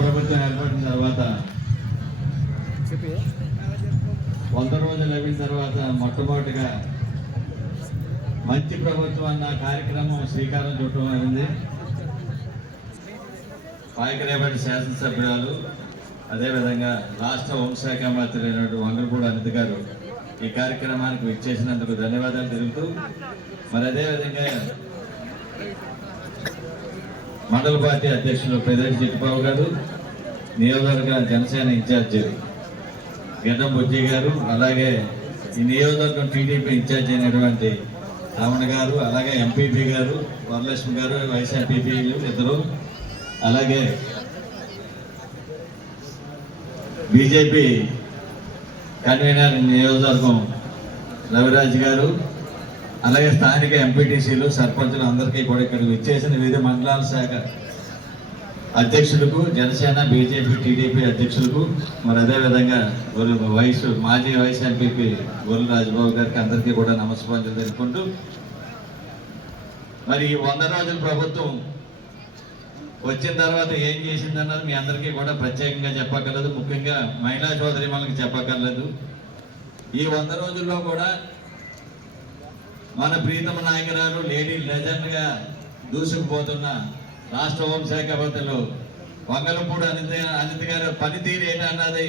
ప్రభుత్వం ఏర్పడిన తర్వాత 100 రోజులు అయిన తర్వాత మొట్టమొదటిగా మంచి ప్రభుత్వం అన్న కార్యక్రమం శ్రీకారం చుట్టడం అయింది. పాయకరేపటి శాసనసభ్యురాలు అదేవిధంగా రాష్ట్ర హోంశాఖ మంత్రి అయినటువంటి వంగలపూడి అనిత గారు ఈ కార్యక్రమానికి విచ్చేసినందుకు ధన్యవాదాలు తెలుపుతూ, మరి అదేవిధంగా మండల పార్టీ అధ్యక్షులు పెద్దిరెడ్డి చిట్టిబాబు గారు, నియోజకవర్గ జనసేన ఇన్ఛార్జి గడ్డం బుజ్జి గారు, అలాగే ఈ నియోజకవర్గం టీడీపీ ఇన్ఛార్జి అయినటువంటి రమణ గారు, అలాగే ఎంపీపీ గారు వరలక్ష్మి గారు, వైస్ ఎంపీపీలు ఇద్దరు, అలాగే బీజేపీ కన్వీనర్ నియోజకవర్గం రవిరాజ్ గారు, అలాగే స్థానిక ఎంపీటీసీలు సర్పంచులు అందరికీ కూడా ఇక్కడికి విచ్చేసిన వివిధ మండలాల శాఖ అధ్యక్షులకు, జనసేన బీజేపీ టీడీపీ అధ్యక్షులకు, మరి అదేవిధంగా మాజీ వైస్ ఎంపీపీ గొర్రెల రాజబాబు గారికి అందరికీ కూడా నమస్కారాలు తెలుపుకుంటూ, మరి ఈ 100 రోజుల ప్రభుత్వం వచ్చిన తర్వాత ఏం చేసిందన్నది మీ అందరికీ కూడా ప్రత్యేకంగా చెప్పక్కర్లేదు, ముఖ్యంగా మహిళా సోదరి మనకి చెప్పక్కర్లేదు. ఈ 100 రోజుల్లో కూడా మన ప్రీతమ నాయకురాలు లేడీ లెజెండ్గా దూసుకుపోతున్న రాష్ట్ర హోంశాఖ మంత్రులు వంగలపూడి అనిత గారు పనితీరు ఏంటన్నది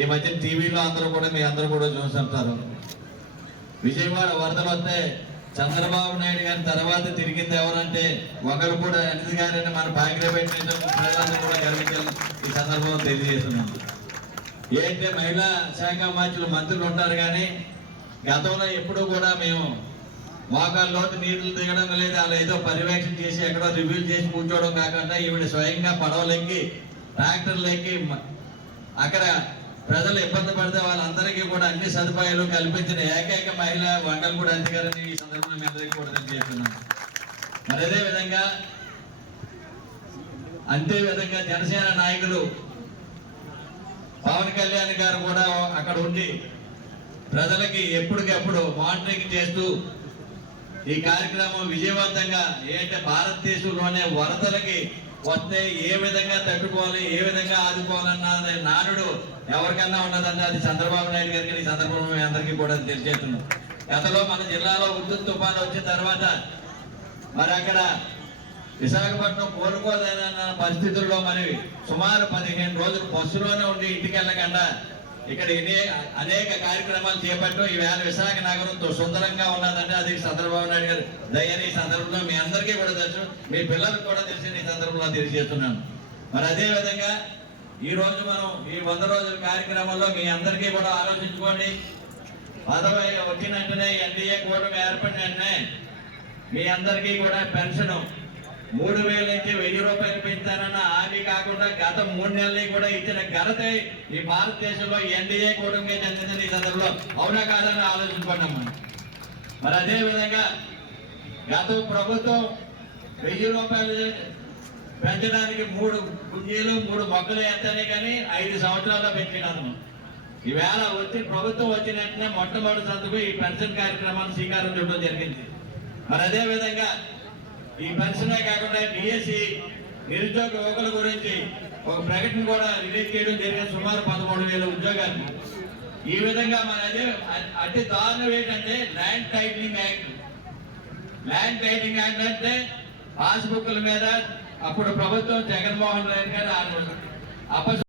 ఈ మధ్య టీవీలో మీ అందరూ కూడా చూస్తుంటారు. విజయవాడ వరదలు వస్తే చంద్రబాబు నాయుడు గారి తర్వాత తిరిగింది ఎవరంటే వంగలపూడి అనిత గారిని మన పాకిరేపేట ప్రజలందరూ కూడా గర్వించాలని ఈ సందర్భంలో తెలియజేస్తున్నాం. ఏంటంటే మహిళా శాఖ మంత్రులు ఉంటారు, కానీ గతంలో ఎప్పుడూ కూడా మేము మోకాళ్ళలోకి నీళ్లు దిగడం లేదు, అలా ఏదో పర్యవేక్షణ చేసి ఎక్కడో రివ్యూ చేసి కూర్చోవడం కాకుండా ఈవిడ స్వయంగా పడవలెక్కి ట్రాక్టర్లు ఎక్కి అక్కడ ప్రజలు ఇబ్బంది పడితే వాళ్ళందరికీ కూడా అన్ని సదుపాయాలు కల్పించిన ఏకైక మహిళ వంగలపూడి అనిత గారిని ఈ సందర్భంలో మీ అందరికీ కూడా తెలియజేస్తున్నాం. మరి అంతేవిధంగా జనసేన నాయకులు పవన్ కళ్యాణ్ గారు కూడా అక్కడ ఉండి ప్రజలకి ఎప్పటికప్పుడు మానిటరింగ్ చేస్తూ ఈ కార్యక్రమం విజయవంతంగా ఏంటంటే భారతదేశంలోనే వరదలకి వస్తే ఏ విధంగా తట్టుకోవాలి, ఏ విధంగా ఆదుకోవాలన్నది నానుడు ఎవరికన్నా ఉన్నదంటే అది చంద్రబాబు నాయుడు గారికి ఈ సందర్భంలో మీ అందరికీ కూడా తెలియజేస్తున్నాం. గతంలో మన జిల్లాలో ఉద్దుత్ తుఫాను వచ్చిన తర్వాత మరి అక్కడ విశాఖపట్నం కోలుకోదన్న పరిస్థితుల్లో మరి సుమారు 15 రోజులు బస్సులోనే ఉండి ఇంటికి వెళ్ళకుండా ఇక్కడ అనేక కార్యక్రమాలు చేపట్టు ఈవేళ విశాఖ నగరంతో సుందరంగా ఉన్నదంటే అది చంద్రబాబు నాయుడు గారు దయని ఈ సందర్భంలో మీ అందరికీ కూడా తెలుసు, మీ పిల్లలకు కూడా తెలిసి ఈ సందర్భంలో తెలియజేస్తున్నాను. మరి అదేవిధంగా ఈ రోజు మనం ఈ 100 రోజుల కార్యక్రమంలో మీ అందరికీ కూడా ఆలోచించుకోండి. పదవి వచ్చిన వెంటనే ఎన్డీఏ కూటమి ఏర్పడిన వెంటనే మీ అందరికీ కూడా పెన్షన్ 3000 నుంచి 1000 రూపాయలు పెంచానన్న హామీ కాకుండా గత 3 నెలలు కూడా ఇచ్చిన ఘనత ఈ భారతదేశంలో ఎన్డీఏ కూటమికి చెందిందని ఈ సందర్భంలో అవునా కాదని ఆలోచించుకున్నాం. మరి అదేవిధంగా గత ప్రభుత్వం 1000 రూపాయలు పెంచడానికి 3 గుంజీలు 3 మొక్కలు ఎత్తనే కానీ 5 సంవత్సరాల్లో పెంచినాను. ఈవేళ ప్రభుత్వం వచ్చిన వెంటనే మొట్టమొదటి సందుకు ఈ పెన్షన్ కార్యక్రమాన్ని శ్రీకారం చుట్టడం జరిగింది. మరి అదేవిధంగా ఈ పెన్షనే కాకుండా డిఎస్సి నిరుద్యోగ యువకుల గురించి ఒక ప్రకటన కూడా రిలీజ్ చేయడం జరిగింది, సుమారు 13,000 ఉద్యోగాలు. ఈ విధంగా మన అతి దారుణం ఏంటంటే land titling act. Land titling act అంటే పాస్బుక్ల మీద అప్పుడు ప్రభుత్వం జగన్మోహన్ రెడ్డి గారు